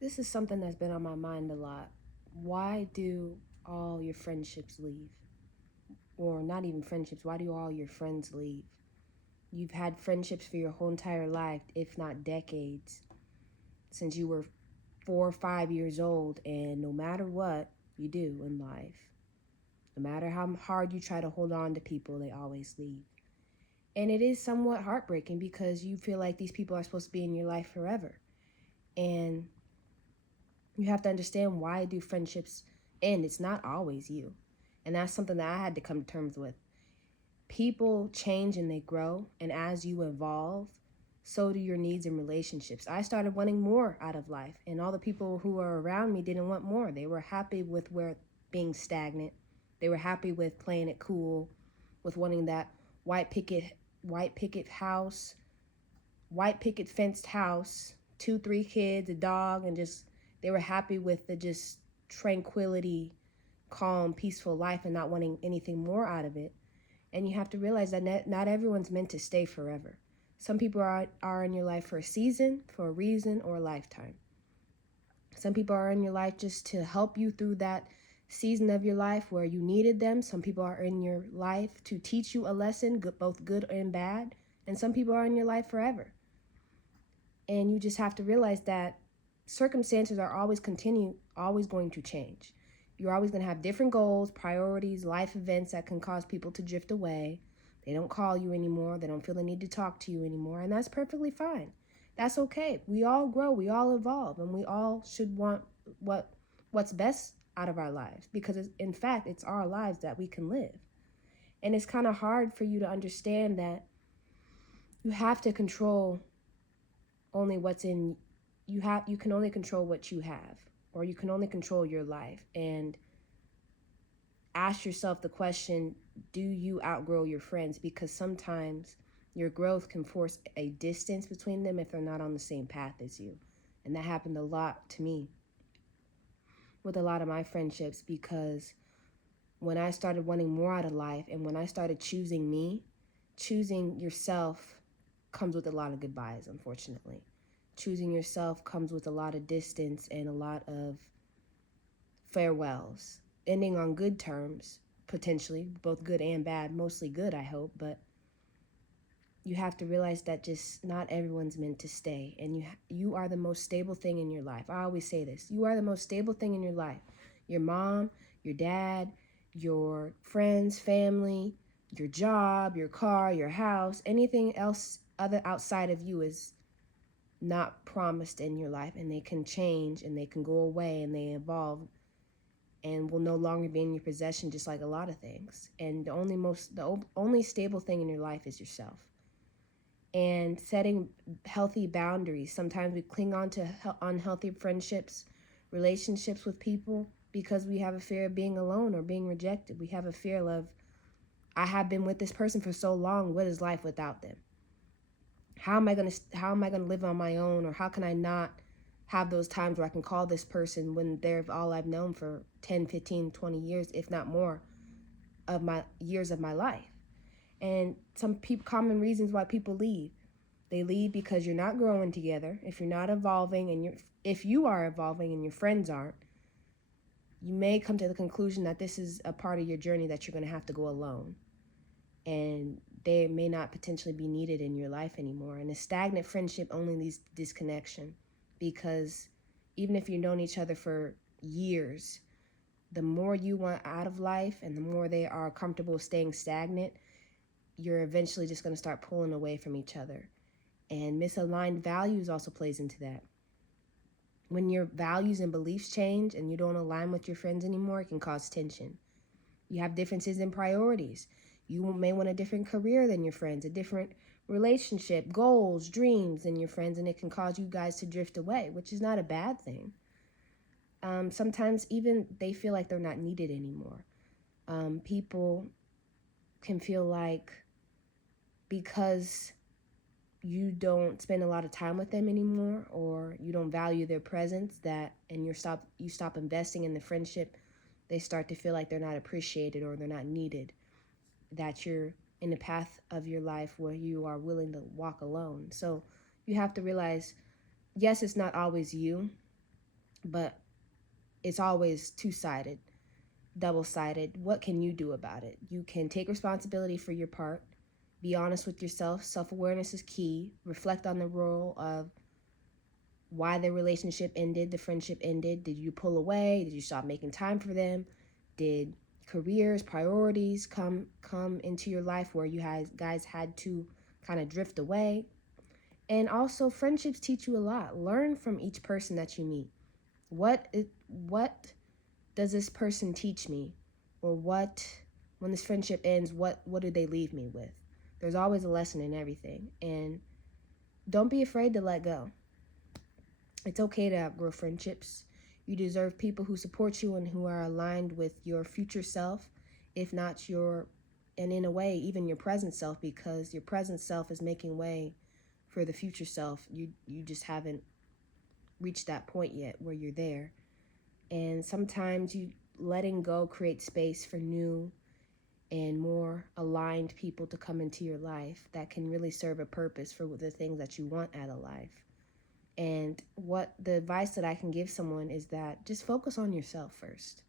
This is something that's been on my mind a lot. Why do all your friendships leave? Or not even friendships, why do all your friends leave? You've had friendships for your whole entire life, if not decades, since you were 4 or 5 years old, and no matter what you do in life, no matter how hard you try to hold on to people, they always leave. And it is somewhat heartbreaking because you feel like these people are supposed to be in your life forever. And you have to understand, why do friendships end? It's not always you. And that's something that I had to come to terms with. People change and they grow, and as you evolve, so do your needs and relationships. I started wanting more out of life, and all the people who were around me didn't want more. They were happy with where being stagnant. They were happy with playing it cool, with wanting that white picket white picket house, white picket fenced house, 2, 3 kids, a dog, and just they were happy with the just tranquility, calm, peaceful life, and not wanting anything more out of it. And you have to realize that not everyone's meant to stay forever. Some people are in your life for a season, for a reason, or a lifetime. Some people are in your life just to help you through that season of your life where you needed them. Some people are in your life to teach you a lesson, both good and bad. And some people are in your life forever. And you just have to realize that circumstances are always going to change. You're always going to have different goals, priorities, life events that can cause people to drift away. They don't call you anymore. They don't feel the need to talk to you anymore. And that's perfectly fine. That's okay. We all grow, we all evolve, and we all should want what's best out of our lives, because in fact, it's our lives that we can live. And it's kind of hard for you to understand that you have to control only what's in you can only control what you have, or you can only control your life. And ask yourself the question, do you outgrow your friends? Because sometimes your growth can force a distance between them if they're not on the same path as you. And that happened a lot to me with a lot of my friendships, because when I started wanting more out of life, and when I started choosing me, choosing yourself comes with a lot of goodbyes, unfortunately. Choosing yourself comes with a lot of distance and a lot of farewells, ending on good terms, potentially, both good and bad, mostly good, I hope, but you have to realize that just not everyone's meant to stay, and you are the most stable thing in your life. I always say this. You are the most stable thing in your life. Your mom, your dad, your friends, family, your job, your car, your house, anything else other outside of you is not promised in your life, and they can change and they can go away and they evolve and will no longer be in your possession, just like a lot of things. And the only stable thing in your life is yourself. And setting healthy boundaries. Sometimes we cling on to unhealthy friendships, relationships with people, because we have a fear of being alone or being rejected. We have a fear of, I have been with this person for so long, what is life without them? How am I going to live on my own, or how can I not have those times where I can call this person when they're all I've known for 10, 15, 20 years, if not more, of my years of my life. And some common reasons why people leave. They leave because you're not growing together. If you're not evolving, and if you are evolving and your friends aren't, you may come to the conclusion that this is a part of your journey that you're going to have to go alone. And they may not potentially be needed in your life anymore. And a stagnant friendship only leads to disconnection, because even if you've known each other for years, the more you want out of life and the more they are comfortable staying stagnant, you're eventually just going to start pulling away from each other. And misaligned values also plays into that. When your values and beliefs change and you don't align with your friends anymore, it can cause tension. You have differences in priorities. You may want a different career than your friends, a different relationship, goals, dreams than your friends, and it can cause you guys to drift away, which is not a bad thing. Sometimes even they feel like they're not needed anymore. People can feel like, because you don't spend a lot of time with them anymore, or you don't value their presence, and you stop investing in the friendship, they start to feel like they're not appreciated or they're not needed, that you're in a path of your life where you are willing to walk alone. So you have to realize, yes, it's not always you. but it's always two-sided, double-sided. What can you do about it? You can take responsibility for your part, be honest with yourself. Self-awareness is key. Reflect on the role of why the relationship ended, the friendship ended. Did you pull away? Did you stop making time for them? Did careers, priorities come into your life where you guys had to kind of drift away? And also, friendships teach you a lot. Learn from each person that you meet. What does this person teach me? Or when this friendship ends, what do they leave me with? There's always a lesson in everything. And don't be afraid to let go. It's okay to outgrow friendships. You deserve people who support you and who are aligned with your future self, if not and in a way, even your present self, because your present self is making way for the future self. You just haven't reached that point yet where you're there. And sometimes letting go creates space for new and more aligned people to come into your life that can really serve a purpose for the things that you want out of life. And the advice that I can give someone is that just focus on yourself first.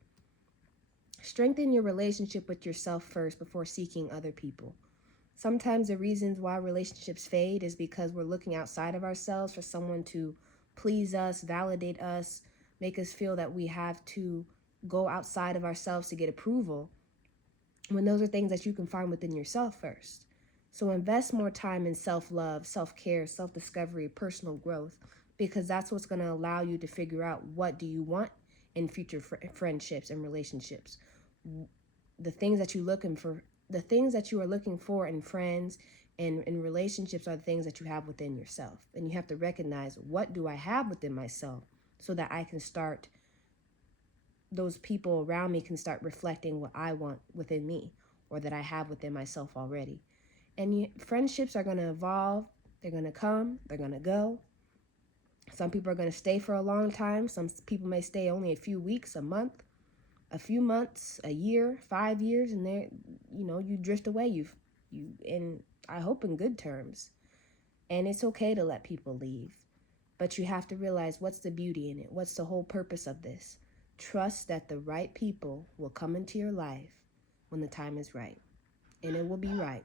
Strengthen your relationship with yourself first before seeking other people. Sometimes the reasons why relationships fade is because we're looking outside of ourselves for someone to please us, validate us, make us feel that we have to go outside of ourselves to get approval, when those are things that you can find within yourself first. So invest more time in self-love, self-care, self-discovery, personal growth, because that's what's going to allow you to figure out what do you want in future friendships and relationships. The things that you are looking for in friends and in relationships are the things that you have within yourself. And you have to recognize, what do I have within myself, so that those people around me can start reflecting what I want within me, or that I have within myself already. And friendships are going to evolve. They're going to come. They're going to go. Some people are going to stay for a long time. Some people may stay only a few weeks, a month, a few months, a year, 5 years, and you drift away. And I hope in good terms. And it's okay to let people leave, but you have to realize, what's the beauty in it? What's the whole purpose of this? Trust that the right people will come into your life when the time is right, and it will be right.